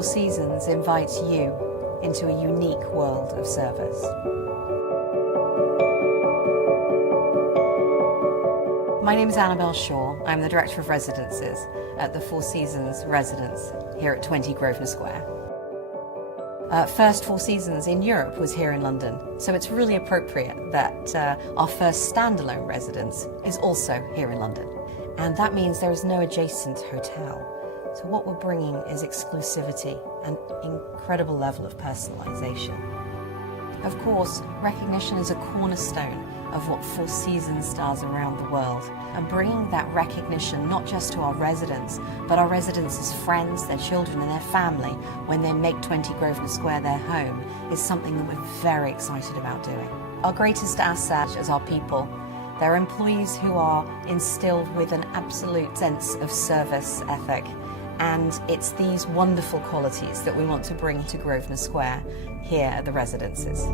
Four Seasons invites you into a unique world of service. My name is Annabelle Shaw. I'm the Director of Residences at the Four Seasons residence here at 20 Grosvenor Square. First Four Seasons in Europe was here in London, so it's really appropriate that our first standalone residence is also here in London. And that means there is no adjacent hotel. So what we're bringing is exclusivity and incredible level of personalisation. Of course, recognition is a cornerstone of what Four Seasons does around the world, and bringing that recognition not just to our residents, but our residents' friends, their children and their family when they make 20 Grosvenor Square their home is something that we're very excited about doing. Our greatest asset is our people. They're employees who are instilled with an absolute sense of service ethic, and it's these wonderful qualities that we want to bring to Grosvenor Square here at the residences.